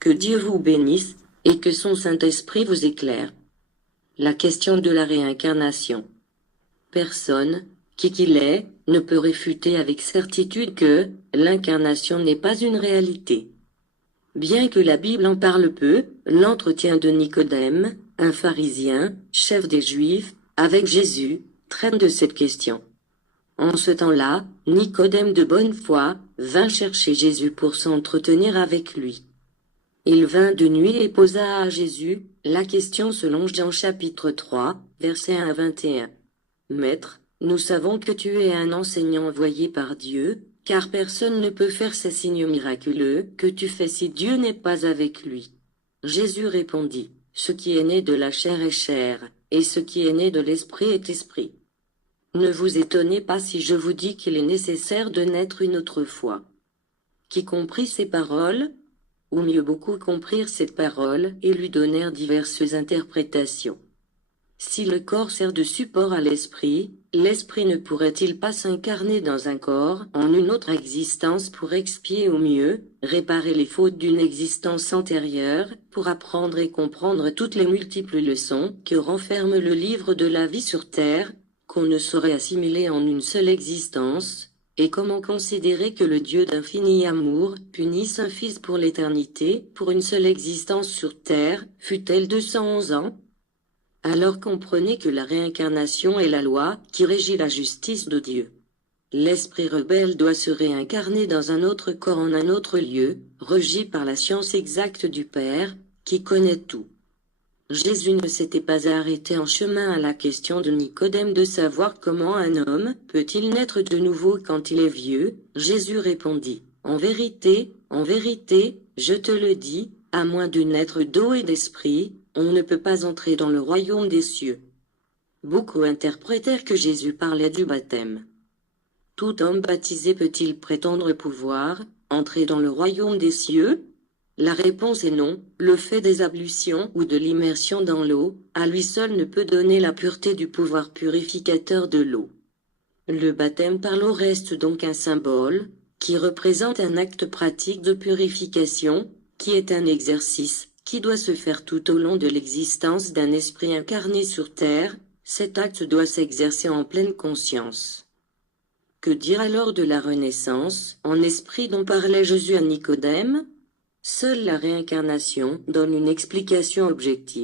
Que Dieu vous bénisse, et que son Saint-Esprit vous éclaire. La question de la réincarnation. Personne, qui qu'il est, ne peut réfuter avec certitude que l'incarnation n'est pas une réalité. Bien que la Bible en parle peu, l'entretien de Nicodème, un pharisien, chef des Juifs, avec Jésus, traite de cette question. En ce temps-là, Nicodème de bonne foi vint chercher Jésus pour s'entretenir avec lui. Il vint de nuit et posa à Jésus la question selon Jean chapitre 3, versets 1 à 21. Maître, nous savons que tu es un enseignant envoyé par Dieu, car personne ne peut faire ces signes miraculeux que tu fais si Dieu n'est pas avec lui. Jésus répondit, ce qui est né de la chair est chair, et ce qui est né de l'esprit est esprit. Ne vous étonnez pas si je vous dis qu'il est nécessaire de naître une autre fois. Qui comprit ces paroles? Ou mieux beaucoup comprirent cette parole et lui donnèrent diverses interprétations. Si le corps sert de support à l'esprit, l'esprit ne pourrait-il pas s'incarner dans un corps en une autre existence pour expier au mieux, réparer les fautes d'une existence antérieure, pour apprendre et comprendre toutes les multiples leçons que renferme le livre de la vie sur terre, qu'on ne saurait assimiler en une seule existence? Et comment considérer que le Dieu d'infini amour punisse un Fils pour l'éternité, pour une seule existence sur terre, fut-elle 211 ans? Alors comprenez que la réincarnation est la loi qui régit la justice de Dieu. L'esprit rebelle doit se réincarner dans un autre corps en un autre lieu, régi par la science exacte du Père, qui connaît tout. Jésus ne s'était pas arrêté en chemin à la question de Nicodème de savoir comment un homme peut-il naître de nouveau quand il est vieux. Jésus répondit, en vérité, je te le dis, à moins de naître d'eau et d'esprit, on ne peut pas entrer dans le royaume des cieux. Beaucoup interprétèrent que Jésus parlait du baptême. Tout homme baptisé peut-il prétendre pouvoir entrer dans le royaume des cieux? La réponse est non. Le fait des ablutions ou de l'immersion dans l'eau, à lui seul ne peut donner la pureté du pouvoir purificateur de l'eau. Le baptême par l'eau reste donc un symbole, qui représente un acte pratique de purification, qui est un exercice, qui doit se faire tout au long de l'existence d'un esprit incarné sur terre. Cet acte doit s'exercer en pleine conscience. Que dire alors de la renaissance, en esprit dont parlait Jésus à Nicodème? Seule la réincarnation donne une explication objective.